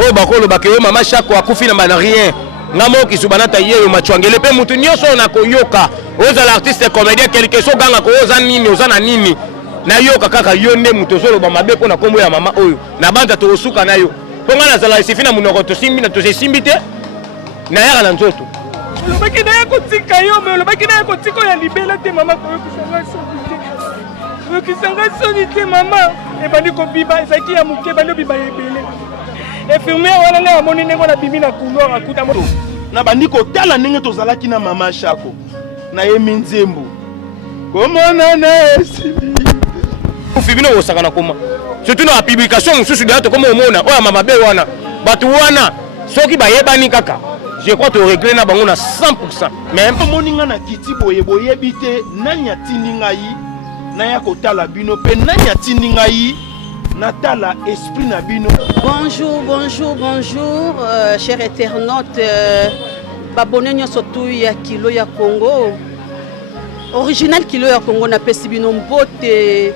oh bakolo bakeo mama Shako akufi na bana rien ngamo kisubana ta yeyo machwangele pe mutu nyoso na koyoka oza l'artiste comédien quelque chose ganga ko oza nini oza na nini na yoka kaka yonde mutu solo ba mabe pona kombo ya mama oyo na banda to osuka na yo ponga na zala sifina munoko to simbi na to simbi te na yaka na nzoto lobaki na yako tika yo me lobaki na yako tiko ya libela te mama ko yokusanga so yokusanga so te mama e bandi ko biba ezaki ya muke bandi biba ebele infirmière wana na amoni nengo na bimi na couloir akuta moto na bandi ko tala ndenge tozalaki na mama Shako na ye minzembo komona na esili ufibino osakana koma surtout na publication mususu de to comme omona oya mama be wana batu wana soki bayebani kaka je crois to régler na bango na 100% même moninga na kiti boye boye bité nanya tininga yi na ya ko tala bino pe nanya tininga yi Natala esprit na bino. Bonjour, bonjour, bonjour, chers internautes. Babonenyo surtout ya kilo ya Congo. Original kilo ya Congo na pesi bino mbote.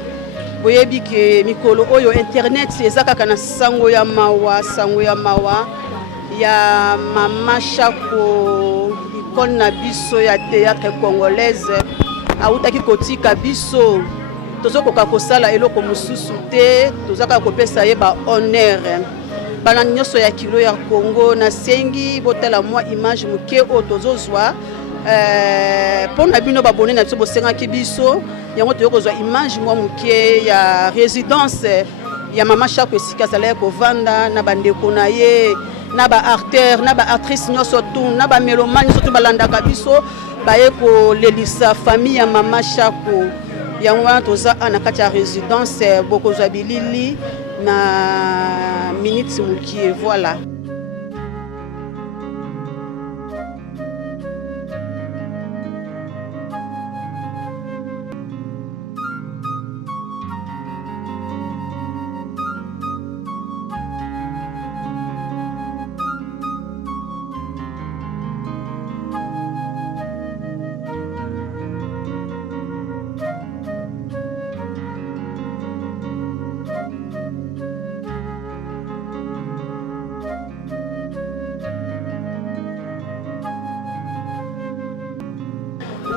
Boyebi ke mikolo oyo internet ezaka kana sango ya mawa ya mama Shako ikon na biso ya théâtre congolaise. Autaki kotika biso. Tozokoka kosala eloko mususu te tozaka kopesa ye ba honneur bana nyoso ya kilo ya Congo na sengi botela mwa image muke o tozozwa pona bino babone na biso bosenga kibiso yango toyokozwa image mwa muke ya résidence ya mama Shako esika sala ko vanda na bandeko na ye na ba artère na ba actrice nyoso tu na ba mélomane nyoso tu balandaka biso baye ko lelisa famille ya mama Shako yango wana toza na kati ya résidence bokozwa bilili na minutes mukie voilà.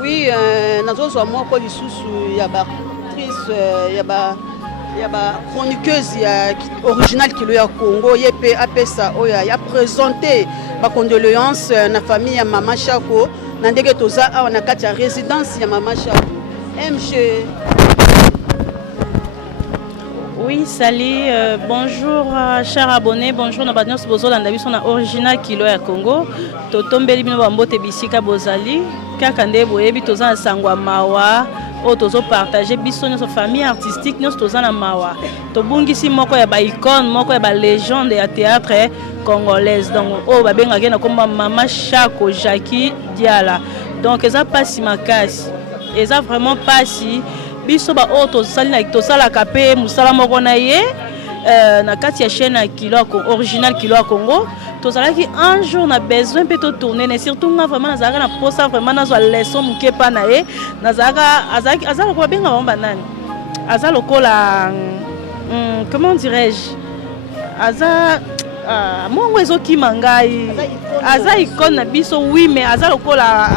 Oui, nazozwa moko lisusu ya ba actrice ya ba chroniqueuse ya original kilo ya Congo yepe apesa oya ya présenter ba condoléances na famille ya mama Shako na ndenge toza awa na kati ya résidence ya mama Shako. MG. Oui, salut, bonjour chers abonnés, bonjour Nabadnyos Bozo Landabiso na original kilo ya Congo. Totombeli bino bambote bisika bozali kaka nde boyebi toza na sangwa mawa o tozo partager biso notre famille artistique nous toza na mawa tobungisi moko ya ba icône moko ya ba légende ya théâtre congolaise donc o babengaki na komba mama Shako Jackie Diala donc eza pasi makasi eza vraiment pasi biso ba o tozali na tosala kapé musala moko na ye na kati ya chaîne ya kilo original kilo ya Congo tozalaki un jour na besoin peut tourner mais surtout nga vraiment nazaka na posa vraiment nazwa leçon muke pa na ye nazaka azala ko benga bomba nani azala kola comment dirais-je aza mongo ezoki mangai aza icône na biso oui mais azala kola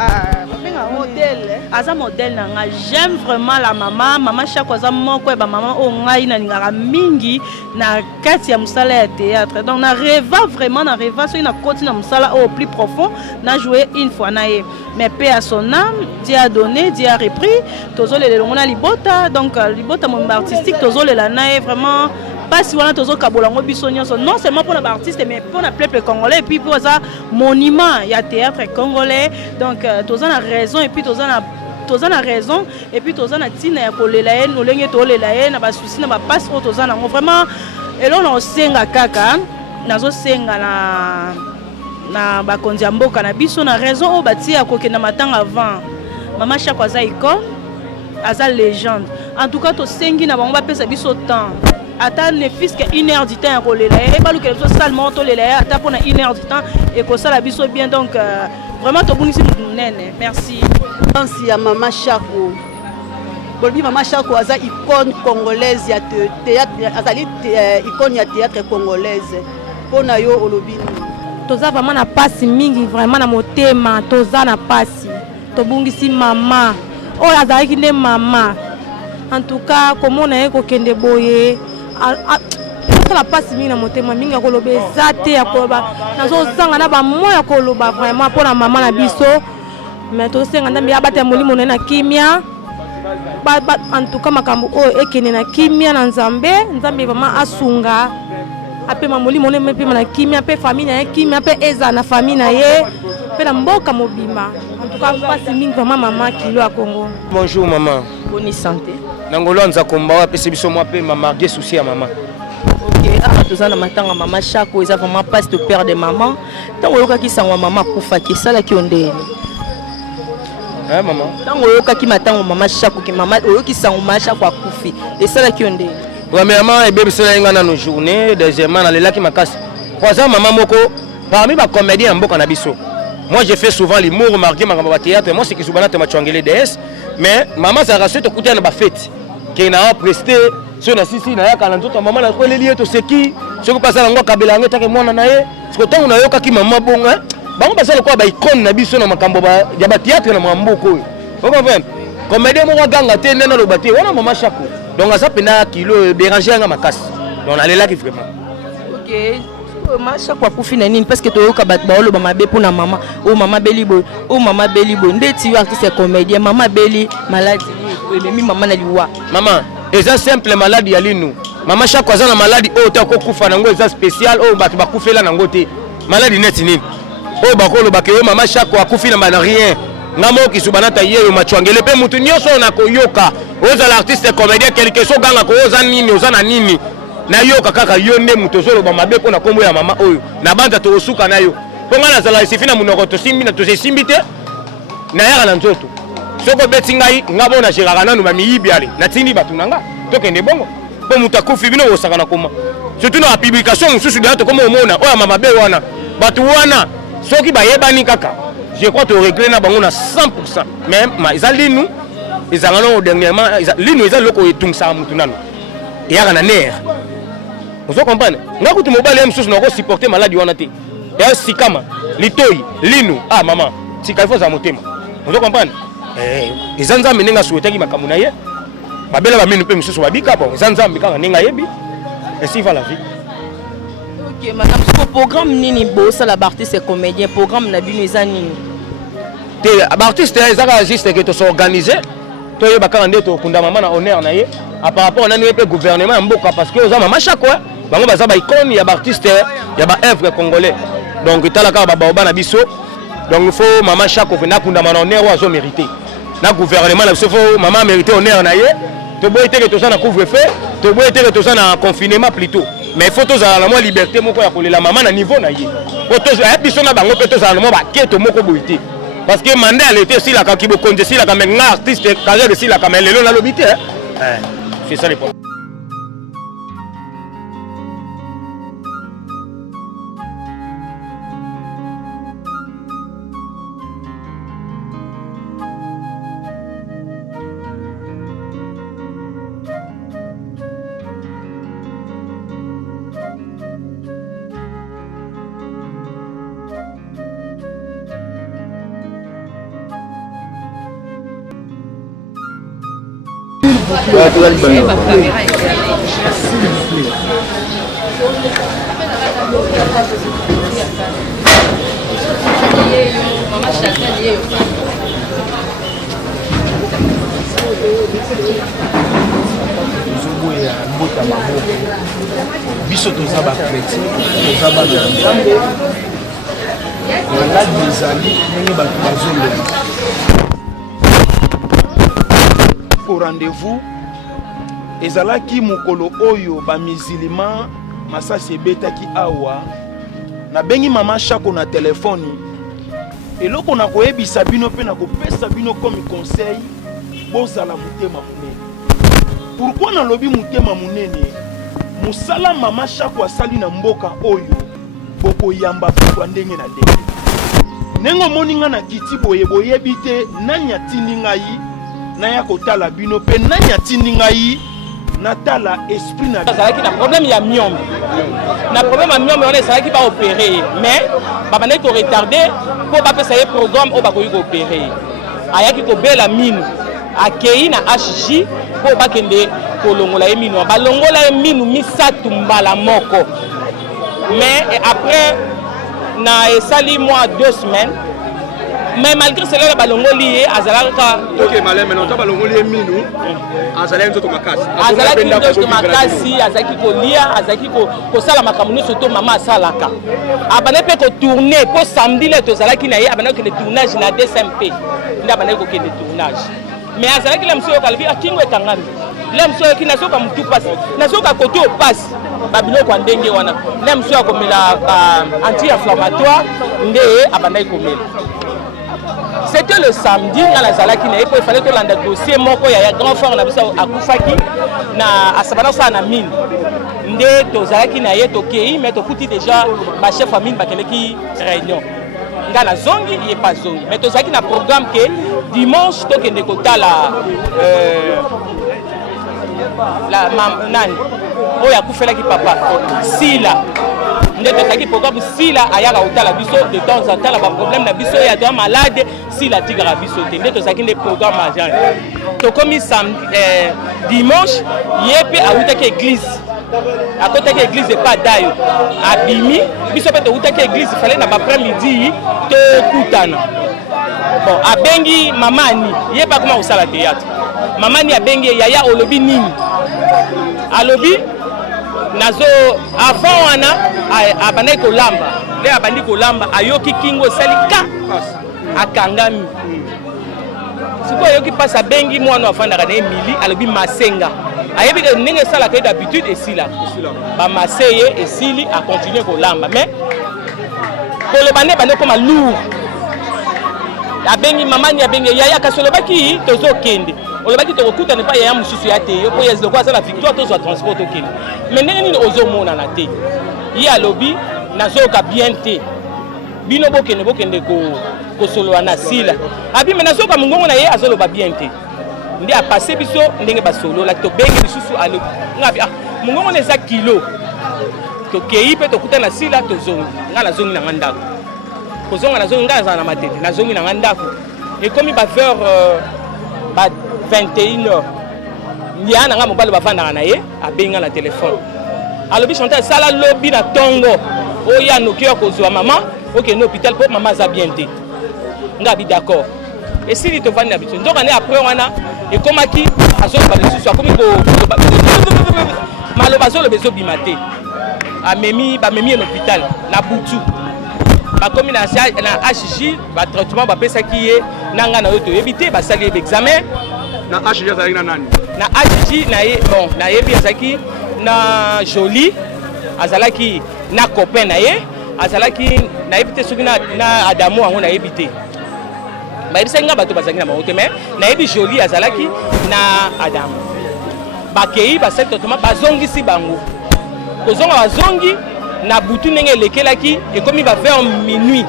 modèle aza modèle nanga j'aime vraiment la mama Shako aza moko ba mama o ngai na lingaka mingi na kati ya musala ya théâtre donc na rêva vraiment na rêva so ina koti na musala au plus profond na jouer une fois na ye mais paix à son âme Dieu a donné Dieu a repris tozolele longona libota donc libota mon artistique tozolela na ye vraiment pas si wana tozo kabolango biso nyonso non seulement pour les artistes mais pour le peuple congolais et puis pour ça monument il y a théâtre congolais donc tozo na raison et puis tozo na raison et puis tozo na tina ya kolela ye nolenge tolela ye na ba souci na ba passe o tozo na vraiment elo na osenga kaka nazo senga na ba konzi ya mboka na biso na raison o batia kokenda matanga avant mama Shako aza icône aza légende en tout cas to sengi na bango ba pesa biso temps ata ne fils que 1 heure du temps à rouler et balu que les salement to les ata pour 1 heure du temps et que ça la biso bien donc vraiment to bonisi nene merci dansi ya mama Shako bolbi mama Shako aza icône congolaise ya théâtre azali icône ya théâtre congolaise pona yo olobi toza vraiment na pasi mingi vraiment na motema toza na pasi tobungisi mama oyo azalaki nde mama en tout cas komona ye kokende boye la pasi mingi na motema mingi ya koloba eza te ya koloba nazozanga na bamoya ya koloba vraiment mpona mama na biso mais tosenga nzambe abata molimo na ye na kimia en tout cas makambo oyo ekende na kimia na nzambe vraiment asunga apema molimo na mpe na kimia mpe famille na ye kimia mpe eza na famille na ye mpe na mboka mobimba en tout cas pasi mingi vraiment mama kilo ya Congo. Bonjour maman. Bonne santé. Nangolo nzakomba wa pesi biso mwa pe mama ge souci ya mama. Ok, tozana matanga mama Chako eza vraiment passe de père de maman. Tango yoka ki sangwa mama kufa ki sala ki ondeni. Maman. Tango yoka ki matanga mama Chako ki mama oyoki sangwa mama Chako akufi. Et sala ki ondeni. Ouais, mais maman et bébé sala inga na nos journées, deuxièmement na lela ki makasi. Troisième maman moko parmi ba comédien mboka na biso. Moi j'ai fait souvent l'humour, marqué makambo ba théâtre, moi c'est ki subana te machwangele DS, mais maman ça rassure te kutia na ba fête. Qui na presté sur na sisi na yaka na nzoto maman na kweli lié to seki, ce que passer ngo kabela ngeta ke mwana na ye. Parce que tant on ayoka ki maman bonga, bango passer quoi ba icône na biso na makambo ba ya ba théâtre na mamboko. Vous comprenez? Comédien mo ganga te nena lo bati, wana maman Chako. Donc ça pena kilo béranger nga makasi. Donc on allait là qui vraiment. OK. Macha kwa kufina nini parce que toyoka bat baolo ba mabe pour na mama o mama belibo ndeti yo artiste comédien mama beli maladie ni mi mama na liwa maman eza simple maladie ya linu mama Chako azana maladie o ta ko kufa nango eza spécial o bat ba kufela nango te maladie neti nini o bakolo bakeyo mama Chako akufina na rien ngamo kisubana ta yeyo machwangele pe mutu nyoso na koyoka oza l'artiste comédien quelque chose ganga ko oza nini oza na nini na yo kaka yo nde muto zolo ba mabe ko na kombo ya mama oyo na banda to osuka na yo ponga na zala isifina munoko to simbi na to se simbite na yaka na nzoto soko beti ngai ngabo na shiraka nanu ba miyibi ale na tindi batu nanga to kende bongo po mutakufi bino osaka na koma surtout na publication mususu de to komo omona oya mama be wana batu wana soki ba yebani kaka je crois to régler na bango na 100% même ma izali nous izanga no dernièrement lino izali loko etungsa mutu nanu yaka na nerf. Vous comprenez? Nga kutu mobali msusu na ko supporter maladie wana te. Ya sikama, litoi, linu, maman, sikaifa za motema. Vous comprenez? Izanza menenga souhaitaki makamu na ye. Babela ba minu pe msusu babika bon, izanza mbika nenga yebi. Et si va la vie. OK, madame, ce programme nini bossa la artiste et comédien, programme na bino ezani. Te artiste ezaka juste que to s'organiser. To yeba ka ndeto kunda mama na honneur na ye. Par rapport à notre gouvernement mboka parce que aux mama Chako bango baza ba icône ya ba artiste ya ba œuvre congolais donc italaka ba baoba na biso donc il faut mama Chako vena kunda mana honneur wa zo mérité na gouvernement na biso faut mama mérité honneur na ye to boy te que to ça na couvre-feu to boy te que to ça na confinement plutôt mais il faut to za la moi liberté moko ya kolela mama na niveau na ye faut to biso na bango pe to za na mo ba keto moko boité parce que mandat elle était si la ka kibo konde si la ka menga artiste carrière si la ka melelo na lobité c'est ça les problèmes. biso toza ba chrétien toza ba nzambe maladi ezali ndenge bato bazoloba au rendez-vous ezalaki mokolo oyo bamizilima masasi ebetaki awa nabengi mama Chako na telefone eloko na koyebisa bino mpe na kopesa bino comme conseil bozala motema munene. Pourquoi nalobi motema munene? Musala mama Chako asali na mboka oyo bokoyamba bato ndenge na ndenge. Nengo moninga na kiti boye boyebi te nani atindi ngai na ya kotala bino pe nani atindi ngai natala esprit na azalaki na problème ya myombe na problème ya myombe wana ezalaki baopéré mais babandaki koretarde mpo bapesa ye programme oyo bakoki koopéré ayaki kobela minu akei na HJ mpo bakende kolongola ye minu balongola ye minu misatu mbala moko mais après na esali mois 2 semaines mais malgré cela balongoli ye azalaka ok malais maintenant balongoli ye minu azalaki nzoto makasi azalaki kolia azalaki kosala makambo nyonso to mama asalaka abandaki mpe kotourne mpo samedi le tozalaki na ye abandaki kokende tournage na DSMP nde abandaki kokende tournage mais azalaki le mosu oyoka alobi akingo ekangami le mosu oyoki nasoka motu pasi nasoka koto opasi babiloko ya ndenge wana le mosu akomela anti-inflammatoire nde abandaki komela. C'était le samedi, dans la Zalaki, il fallait que l'on dossier moko ya grand frère na biso akufaki na asabana sa na mine. Nde to Zalaki na ye to kei mais to kuti déjà ba chef famille ba keleki réunion. Nga na zongi et pas zongi. Mais to Zalaki na programme que dimanche to kende kota la nani. Oya kufelaki papa Sila. Nde tozaki programme Sila ayaka otala biso de temps en temps la problème na biso ya doit malade Sila tigara biso te nde tozaki nde programme agent to komi dimanche yepe awutaki église akotaki église pas dayo abimi biso pe to utaki église fallait na après-midi to kutana bon abengi mamani yepa comment osala théâtre mamani abengi yaya olobi nini alobi nazo avant wana abandaki kolamba le abandi kolamba ayoki kingo salika akangami siko ayoki pasa bengi mwana afandaka na Emily alobi masenga ayebi ke ndenge sala ke d'habitude esila ba maseye esili a continuer kolamba mais koloba ne bande koma lourd abengi mamani abengi yaya kasolobaki tozokende olobaki tokokuta ne pa yaya mususu ya te yo po yezo kwa sala victoire tozo transport okende mais ndenge nini ozomona na te ye alobi nazoka bien te bino bokende kosolola na Sila abi me nazoka mungongo na ye azoloba bien te ndi a passé biso ndenge basolola to bengi bisusu alobi ngabi mungongo neza kilo to kei pe to kuta na Sila to zongi ngala zongi na ngandako kozonga na zongi ngala na matete na zongi na ngandako et comme ba vers 21h Ndiana nga mobali bafanda na ye abenga na téléphone alobi Chantal sala lobi na tongo oya nokio kozwa mama OK no hôpital pour mama za bien te ngabi d'accord et si li to vandi na bitu ndoka ne après wana e komaki azoba le susu akomi ko maloba zo le bezo bimate amemi ba memi na hôpital na butu bakomi na HJ ba traitement ba pesa ki ye nanga na yo to yebite ba sali examen na HJ azali na nani na HJ na ye bon na yebi azaki na Jolie azalaki na copain na ye azalaki na yebite soki na Adamo ango na yebite ba yebisa nga bato bazangi na maote mais na yebi Jolie azalaki na Adamo bakei ba sali totalement bazongisi bango kozonga bazongi na butu ndenge elekelaki ekomi ba vers minuit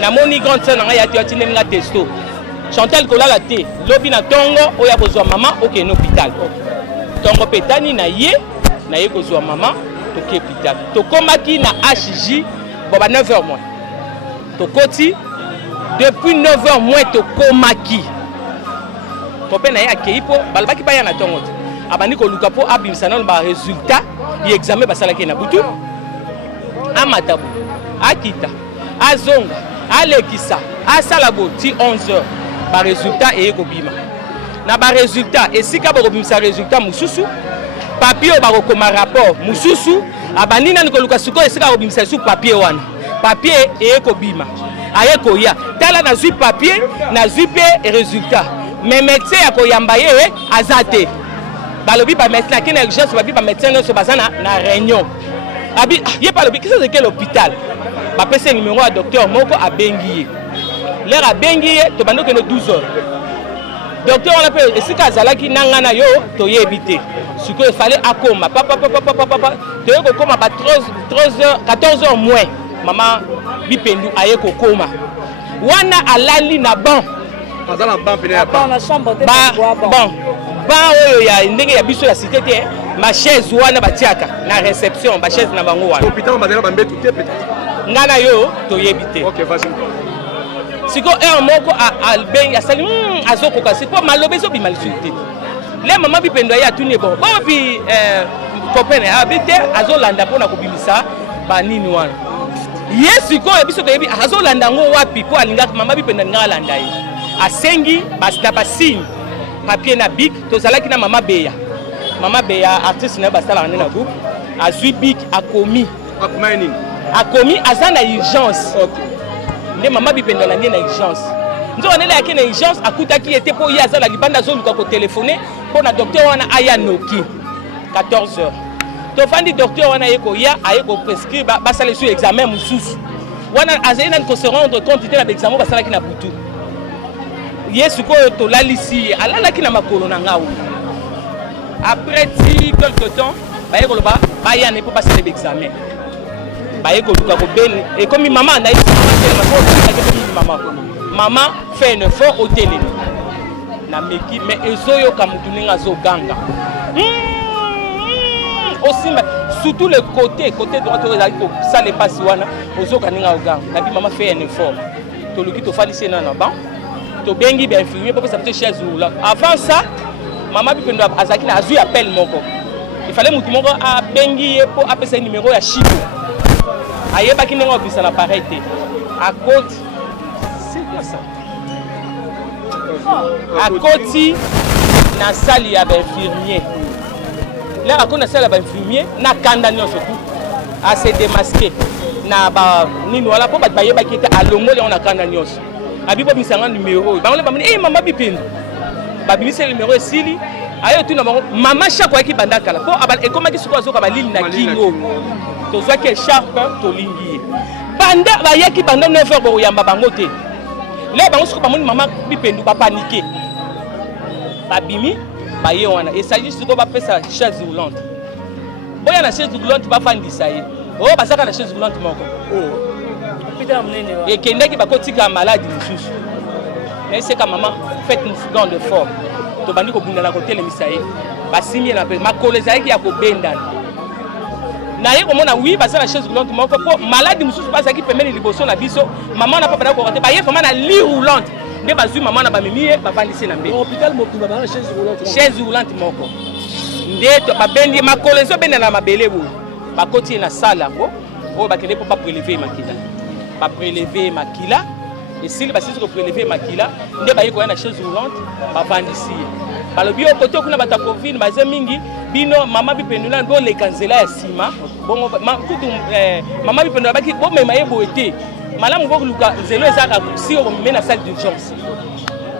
na moni grande sœur nanga ya tiati ndenge nga testo Chantal kolala te lobi na tongo oya kozwa mama OK na hôpital tongo petani na ye kozwa mama toke hôpital tokomaki na HJ boba 9h moins tokoti depuis 9h moins tokomaki kopé na ye akei po balabaki baya na tongo te abandi koluka po abimisa na ba résultat y examen basalaki na butu amatabu akita azonga alekisa asala boti 11h ba résultat et kobima na ba résultat esika ba kobimisa résultat mususu papier ba kokoma rapport mususu abandi na nikoluka siko esika kobimisa su papier wana papier et kobima aye koya tala na zui papier na zui pe résultat mais médecin ya koyamba ye azate balobi ba médecin kina urgence babi ba médecin no so bazana na réunion abi ye balobi kisa de quel hôpital ba pese numéro à docteur moko abengi l'air abengi to bandoke no 12h docteur on appelle esika azalaki nanga na yo to yebite siko il fallait akoma papa to yeko koma ba 13h 14h moins maman bipendu aye kokoma wana alali na ban azala ban pene ya na chambre de bon ba oyo ya ndenge ya biso ya cité te ma chaise wana batiaka na réception ba chaise na bango wana hôpital bazala bambetu te peut-être ngana yo toyebite OK vas-y siko moko albengi asali azokoka siko malobe zo bimalsulté le mama bipendo ya tuni bon bi copain habite azolanda pona kobimisa ba nini wana yesiko ebiso toyebi azolanda ngo wapi ko alinga mama bipendo ngalanda yi asengi basta basine papier na bic tozalaki na mama beya artiste na basala na groupe azui bic akomi azana urgence nde mama bipendo na na urgence nzo onela yake na urgence akutaki ete po ya azala libanda zoluka ko téléphoner po na docteur wana aya noki 14h to fandi docteur wana yeko ya ayeko prescrire basala sur examen mususu wana azena ko se rendre compte te na examen basala ki na butu yesu ko to lalisi alalaki na makolo na ngawo après quelque temps bayeko loba bayane po passer l'examen bayeko luka ko ben et comme maman na maman fait un effort au télé na meki mais ezoyo kamutuninga zo ganga aussi surtout le côté droit to ça les passe wana ozoka ninga o ganga na bi maman fait un effort to luki to falisi na ba to bengi bien infirmier pour ça peut chaise là avant ça maman bipendo azaki na azu appel moko il fallait mutu moko a bengi pour appeler numéro ya chico ayeba ki nengo bisa na pareil te à côté c'est quoi ça à côté na salle ya infirmier là à côté na salle ya infirmier na kanda nyonso tout à se démasquer na ba nini wala po ba yeba ki te alongole on na kanda nyonso abibo misanga numéro ba ngole ba mini mama bipendo ba binise numéro esili ayo tu na mama chaque fois ki banda kala po abal e koma ki suko azoka ba ligne na kingo to zwa ke sharp to lingi banda ba yaki banda 9h bo yamba bango te le bango suko ba moni mama bipendo ba paniquer ba bimi ba ye wana et ça juste ko ba pesa chaise roulante boya na chaise roulante ba fandisa ye oh ba saka na chaise roulante moko hôpital munene wa et kendaki ba kotika malade mususu mais c'est ka maman faites une seconde effort to bandi ko bunda na ko telemisa ye basimi na pe makolo ezaki ya ko bendana na ye komona oui basa na chaise roulante moko po malade mususu bazaki pembeni liboso na biso maman na papa na ko rote ba ye fama na lit roulante nde bazui maman na bamimi bavandisi na mbe hôpital mobimba ba chaise roulante moko nde to babendi makolo ezobenda na mabele boye bakoti na salle yango oyo bakende mpo baprélever makila esili basisi koprélever makila nde baye koya na chaise roulante bavandisi ye balobi oyo kote okuna bato ya covid baze mingi bino mama bipendo nani boleka nzela ya nsima bongo kutu mama bipendo abaki bomema ye boye te malamu boluka nzela eza raccourci oyo bomeme na salle d'urgence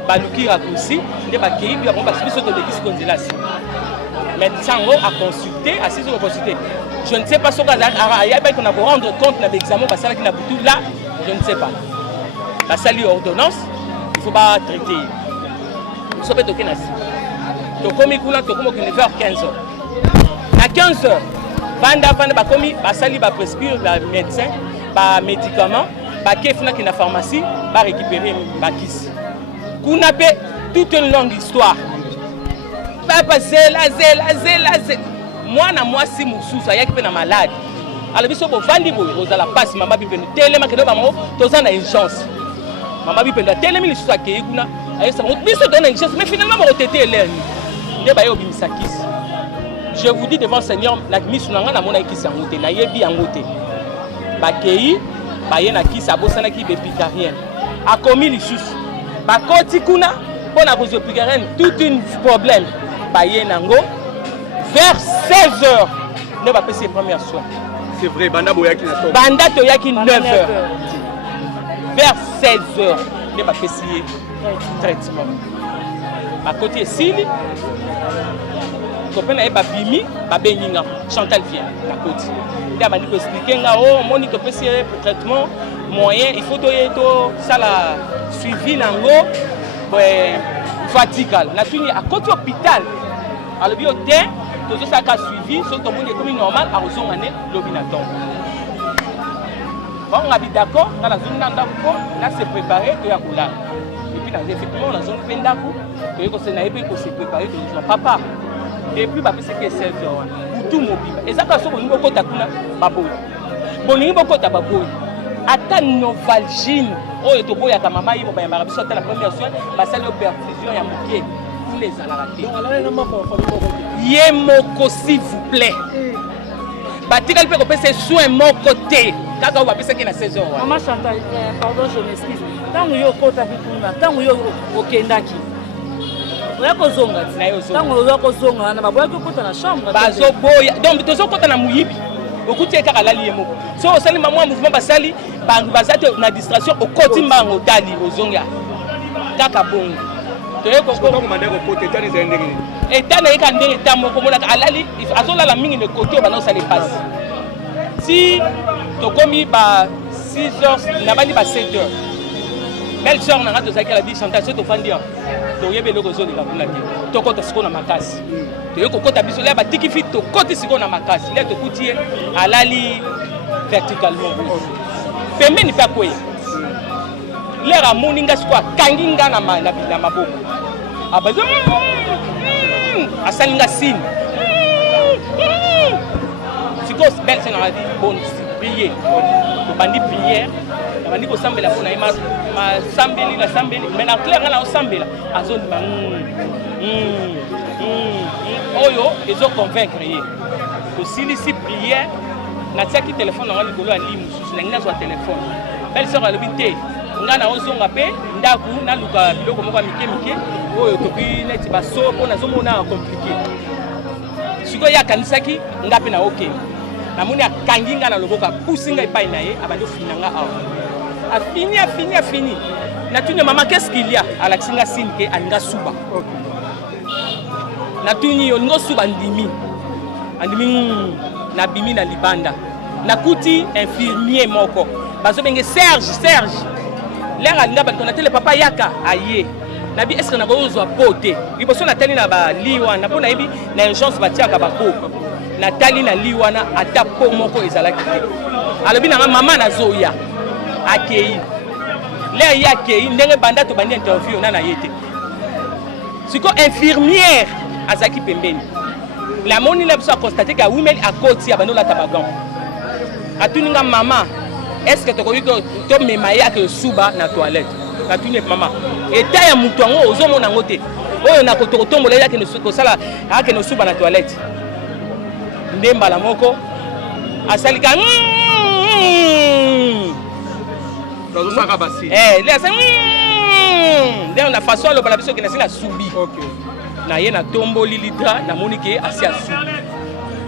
baluki raccourci nde bakei bi bango basibiso tolekisi ko nzela ya nsima médecin ngo aconsulté asisi koconsulté je ne sais pas soki ayebaki kona korendre compte na baexamen basalaki na butu là je ne sais pas basali ordonnance il faut batraité ye so mpe toke na nsima tokomi kuna tokomi okende vers 15h na 15h vanda bakomi basali baprescrire bamédecin bamédicament bake funaki na pharmacie barécupérer bakisi kuna mpe toute une longue histoire papa zela mwana mwasi mosusu ayaki mpe na malade alobi so bovandi boye ozala pasi mama bipendo telema kende bango toza na urgence mama bipendo atelemi lisusu akei kuna biso toza na urgence mais finalement bakotete elerni nde baye obimisa kisi je vous dis devant Seigneur na misu na nga namona kisi yango te nayebi yango te bakei baye na kisi abosanaki bepicarien akomi lisusu bakoti kuna mpo na kozwa picarien tout un problème baye nango vers 16h nde bapesi ye première soin c'est vrai banda boyaki na to banda toyaki 9h vers 16h nde bapesi ye traitement bakoti esili kopena ye babimi babengi nga Chantal vient na koti nde abandi koexplike nga o omoni topesi ye traitement moyen il faut toye tosala suivi nango vertical na tuni akoti hôpital alobi yo te tozosalaka suivi soki tomoni ekomi normal akozonga nde lobi na ntongo bango ngabi d'accord nga nazongi na ndako mpo nase préparé toya kolala epuis effectivement nazongi mpe ndako toye nayebi kose préparé tozozwa papa depuis bapesaki 16 heures butu mobimba ezaka so boningi bokota kuna baboyi boningi bokota baboyi ata novalgine oyo toboyaka mama ye bayambaka biso ata la première soin basali yo perfusion ya moke kuna ezalaka te ye moko s'il vous plaît batikali mpe kopesa soin moko te kaka oyo bapesaki na 16 heures Maman Chantal, pardon, je m'excuse. Tant que yo kota kituna, tant que yo okendaki. Oya kozonga ti. Tant que yo kozonga na baboya kota na chambre. Bazo boya. Donc tozo kota na muyibi. Okuti kaka lali yemo. So osali maman mouvement basali bangu bazate na distraction okoti mbango dali ozonga. Kaka bongo. Toye ko komanda ko pote tani za ndenge. Etana yeka ndenge tamo komona alali azola la mingi ne koto bana osali passe. Si tokomi ba 6 heures nabandi ba 7 heures belle sœur nanga tozaki la dit Chantal so tofandi ya toyebe loko zo leka kuna te tokota siko na makasi toye kokota biso la batiki fit tokoti siko na makasi la tokuti alali verticalement pembeni pa kwe lera moninga siko akangi nga na maboko abazo asalinga sine Sikos belle c'est n'a dit bon prier bandi prière bandi ko sambela pona ma sambeli la sambeli mais na clair na sambela azoni ba oyo ezo convaincre ye to silisi prière na tiaki téléphone na likolo ya limu susu na ngina so téléphone belle sœur alobi te ngana ozonga pe ndaku na luka biloko moko mike oyo topi neti baso pona zo mona compliqué siko ya kanisaki ngapi na okay namoni akangi nga na loboka pusi nga epai na ye abandi ofini nga awa afini natuni mama qu'est-ce qu'il y a alaxi nga sine ke alinga suba natuni yo lingo suba ndimi nabimi na libanda nakuti infirmier moko bazobenge Serge l'air alinga bato na tele papa yaka aye nabi est-ce que na kozwa pote liboso na tali na ba liwa na pona yebi na urgence batiaka ba po natali na liwana ata po moko ezalaki te alobi na mama na zoya akei le ya akei ndenge banda to bandi interview na yete siko infirmière azaki pembeni la moni la biso constaté que women a koti ya banola tabagan atuninga mama est-ce que tokoki to memaya ke suba na toilette atuni mama eta ya mutu ngo ozomona ngote oyo na kotokotombola yake no sala yake no suba na toilette ndembala moko asalika Tozosaka basi. le asa nde na façon lo bala biso ke na sina subi na ye na tomboli litra na monike asi asubi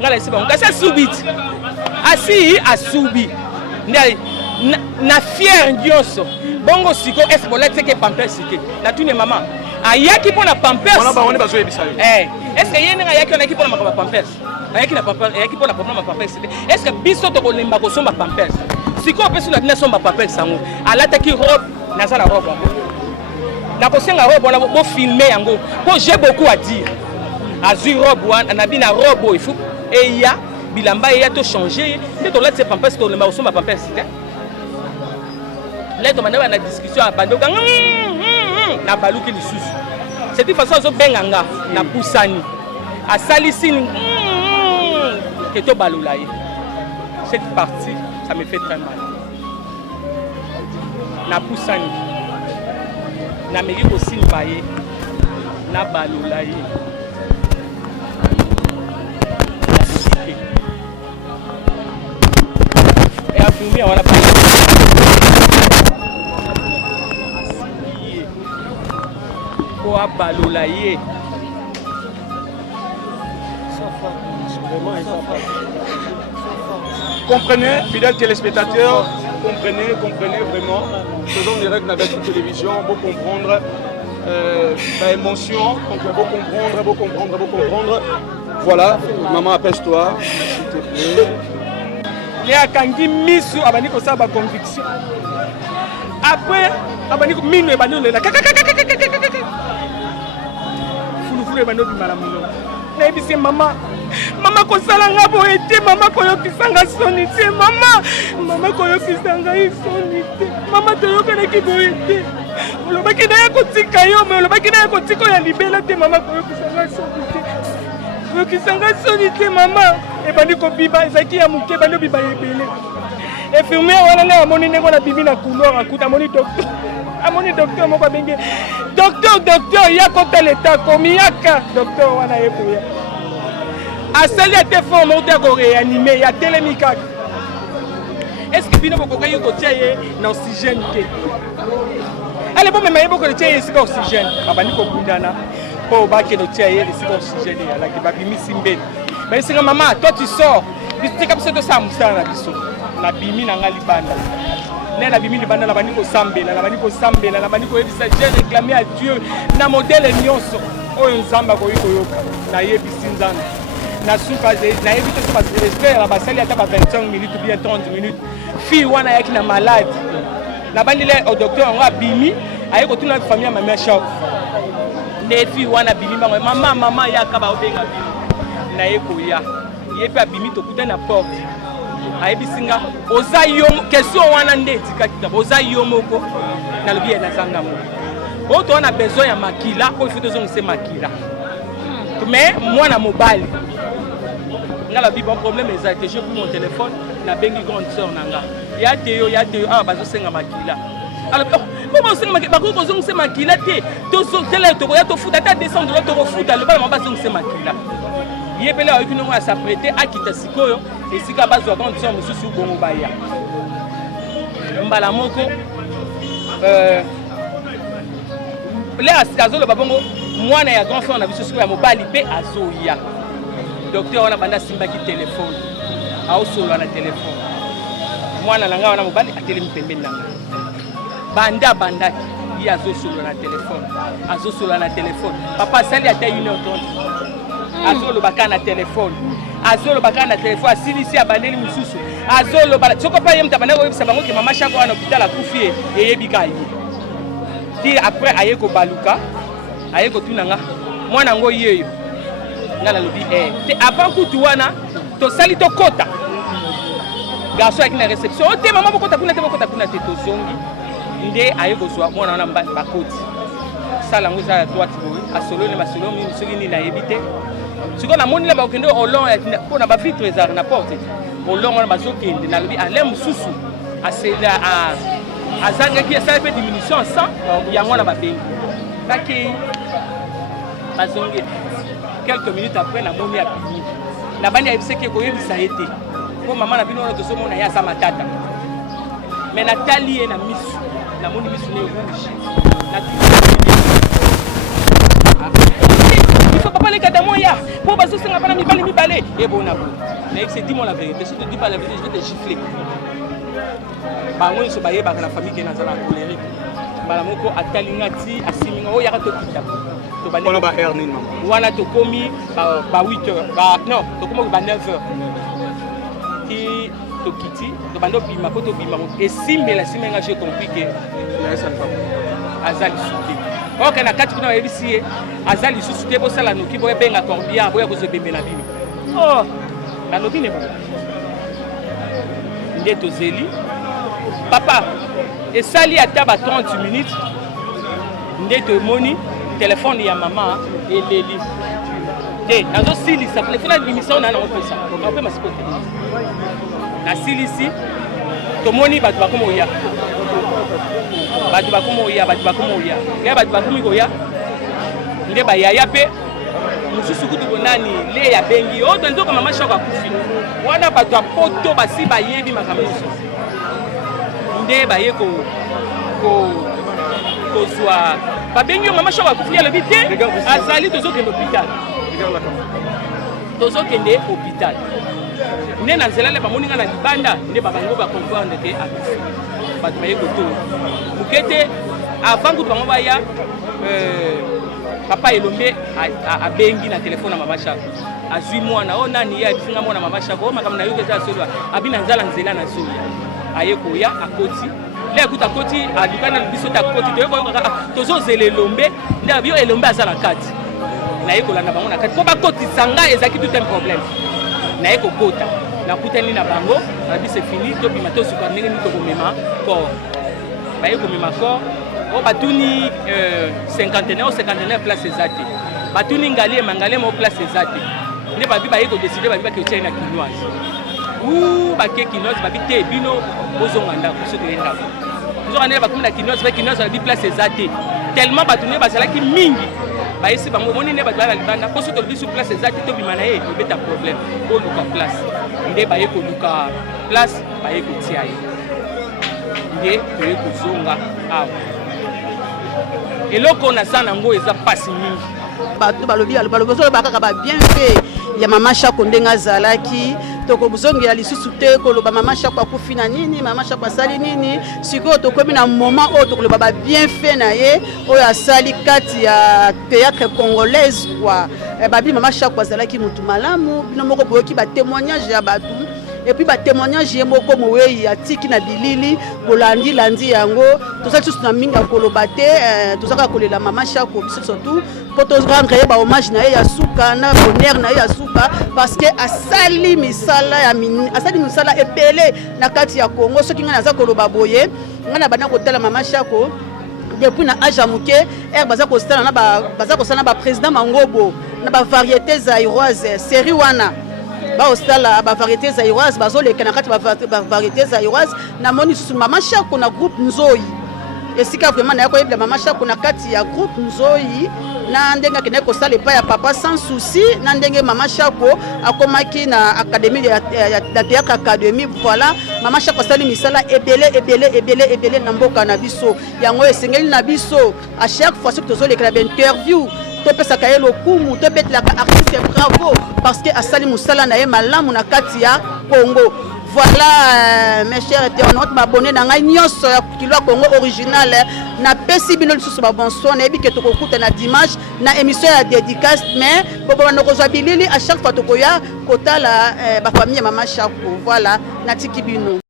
ngala isiba ngasi asubiti asi asubi nde na fier ndioso bongo siko esbolete ke pampers ke na tune mama ayaki pona pampers Wana ba woni bazo ebisa yo. Est-ce que yene ayaki na ki pona makaba pampers ayaki na pampers ayaki pona problème pampers est-ce que biso to kolemba ko somba pampers siko pesu na somba pampers sango alataki robe na sala robe na ko senga robe na bo filmer yango po j'ai beaucoup à dire azui robe wana na bina robe il faut et ya bilamba ya to changer mais to lati pampers to lemba ko somba pampers là to manda na discussion a bando na baluki lisusu c'est une façon zo benganga na pusani asali sini que to balulaye cette partie ça me fait très mal na pusani na meki ko sini baye na balulaye et a filmé on a pas balolaye Comprenez, fidèles téléspectateurs, comprenez vraiment. Faisons direct avec la télévision, pour comprendre l'émotion, pour comprendre. Voilà, maman apaise-toi, s'il te plaît. Les akangi misu abani ko saba conviction. Après abani ko mino ebani lela fulufulu ebani obimala muno. Nayebisi mama kosala nga boye te mama koyokisanga soni te mama koyokisanga soni te mama toyokanaki boye te olobaki na ya kotika yo me olobaki na ya kotika ya libela te mama koyokisanga soni te oyokisanga soni te mama ebandi kobiba ezalaki ya moke ebandi obiba ebele infirmière wana ngai amoni ndenge wana bibi na couloir akuta amoni docteur moko abenge docteur ya kota leta komiyaka docteur wana ye koya asali ate forme ote ya koreanime ya telemi kaka est-ce que bino bokokaki kotia ye na oxygène te ale bomema ye bokotia ye esika oxygène babandi kobundana mpo bakende otia ye esika oxygène eyalaki babimisi mbeni bayesinga mama toi tu sors biso tika biso tosala mosala na biso nabimi na nga libanda ne nabimi libanda nabandi kosambela nabandi koyebisa je réclame à Dieu na modele nyonso oyo nzambe akoki koyoka nayebisi nzambe nasuka nayebi te soki respect na basali ata ba 25 minutes ou bien 30 minutes fille wana ayaki na malade nabandi le au docteur yango abimi aye kotuna famille ya mama shop nde fille wana abimi bango mama yaka baobenga bimi naye koya ye mpe abimi tokutani na porte ayebisinga oza yo question wana nde etikaki kaka oza yo moko nalobi ye nazanga moko oyo towana besoin ya makila oyo ifo tozongisa makila mais mwana mobali nga lobi bon problème eza te je pris mon téléphone nabengi grande sœur na nga ya te yo awa bazosenga makila alobi po bazosenga makila bakoki kozongisa makila te tozotela tokoya tofuta ata descendre tokofuta lobala ma bazongisa makila ye pele ayoki ndongo ya s'apprêter akita sikoyo esika bazwa grande sœur mosusu bongo baya mbala moko le azoloba bongo mwana ya grand frère na biso sikoyo ya mobali mpe azoya docteur wana banda simbaki telefone aosolola na telefone mwana na nga wana mobali atelemi pembeni na nga bandaki ye azosolola na telefone papa asali ata 1h30 azolobaka na telefone asilisi abandeli mosusu azoloba soko mpa ye moto abandaki koyebisa bango ke mama shako wana hôpital akufi ye eyebika ye ti après aye kobaluka aye kotuna nga mwana yango yeyo nga nalobi te avant kutu wana tosali tokota garçon ayaki na réception te mama bokota kuna te tozongi nde aye kozwa mwana wana bakoti sala yango eza ya droite boye asololi masolo mingi soki nini nayebi te sikoyo namonila bakokende olong mpona bavitre ezalaka na porte olong wana bazokende nalobi ale mosusu azangaki asali mpe diminution sang yango wana babengi bakei bazongi quelques minutes après namoni abimi nabandi ayebisaki koyebisa ye te mpo mama na bino wana tozomona ye aza matata me natali ye na misu namoni misu ne rouge il faut papa lekata moya mpo bazosenga bana mibale ebona bo nayebisa dis moi la vérité si tu dis pas la vérité je vais te gifler bango nyonso bayebaka na famille ke nazala colérique mbala moko atali nga ti asiminga oyo yaka tokita wana tokomi ba 8h non tokomi ba 9h ti tokiti tobanda obima mpo tobima esimbela simenga j'ai compris ke aza lisusu te oke na kati kuna bayebisi ye aza lisusu te bosala noki boyebenga corbillard boya kozobembela bino nalobi ne bongo nde tozeli papa esali ata ba 30 minutes nde tomoni telefone ya mama eleli te nazosilisa telefone abimisa oyo nana opesa ape masiko te nasilisi tomoni bato bakoma oya ngai bato bakomi koya nde bayaya mpe mosusu kutu bonani le ya bengi oyo tonzoka mama shoko akufi wana bato ya poto basi bayebi makambo nyonso nde baye kozwa babengi yo mama shoko akufi alobi te azali tozokende hôpital nde na nzela le bamoninga na libanda nde babango bakomprendre te akufi bato baye kotoyo moke te avant kutu bango baya papa elombe abengi na telefone na mama shako azwi mwana o nani ye abisinga mwana mama shako o makambo na yo eza asolwa abi na nzala nzela na zoya aye koya akoti le akuta akoti aluka na biso te akoti toyekoyoka tozozela elombe nde abi yo elombe aza na kati naye kolanda bango na kati mpo bakotisa nga ezalaki tout un problème naye kokota nakutani na bango nabi c'est fini tobima tosuka ndenge nini tokomema corps baye komema corps o batuni cinquantenaire place eza te batuni ngalema o place eza te ne babi ba yeko décider babi ba ke tiena kinoise ou ba ke kinoise babi te bino bozonga ndako so te ndako bozonga ne ba kumina kinoise ba kinoise babi place ezate tellement batune basala ki mingi ba isi bango moni ne ba bala libanda ko so to bisu place ezate to bimana e beta problème o luka place nde ba yeko luka place ba yeko tia ye nde to yeko zonga awa eloko na sana ngo eza pasi mingi bato balobi balobi bakaka ba bien fait ya mama Shako ndenga zalaki toko buzongela lisusu te koloba mama Shako akufi na nini mama Shako asali nini siko tokomi na moment o tokoloba ba bien fait na ye oyo asali kati ya théâtre congolaise quoi babi mama Shako azalaki mutu malamu bino moko boyoki ba témoignage ya bato et puis ba témoignage ye moko moweyi atiki na bilili bolandi landi yango tosali susu na mingi koloba te tozaka kolela mama Shako biso surtout pour to rendre ye ba hommage na ye ya suka na bonheur na ye ya suka parce que asali misala ya asali misala epele na kati ya Congo soki ngana za koloba boye ngana bana kotala mama Shako depuis na âge muke baza kosala na ba président Mangobo na ba variété zaïroise série wana ba ostala ba variété zaïroise bazoleka na kati ba variété zaïroise na moni susu mama Shako na groupe Nzoyi esika vraiment na yako yebla mama Shako na kati ya groupe Nzoyi na ndenge kene ko sala pa ya papa sans souci na ndenge mama Shako akomaki na académie ya théâtre académie voilà mama Shako sali misala ebele na mboka na biso yango esengeli na biso à chaque fois que tozoleka na interview topesaka ye lokumu tobetelaka artiste bravo parce que asali musala na ye malamu na kati ya Congo. Voilà mes chers internautes m'abonner na ngai nyonso ya kilo Congo original na pesi bino lisusu ba bonsoir na yebi ke tokokuta na dimanche na émission ya dédicace mais bobo na kozwa bilili à chaque fois tokoya kotala ba famille mama Shako voilà na tiki bino.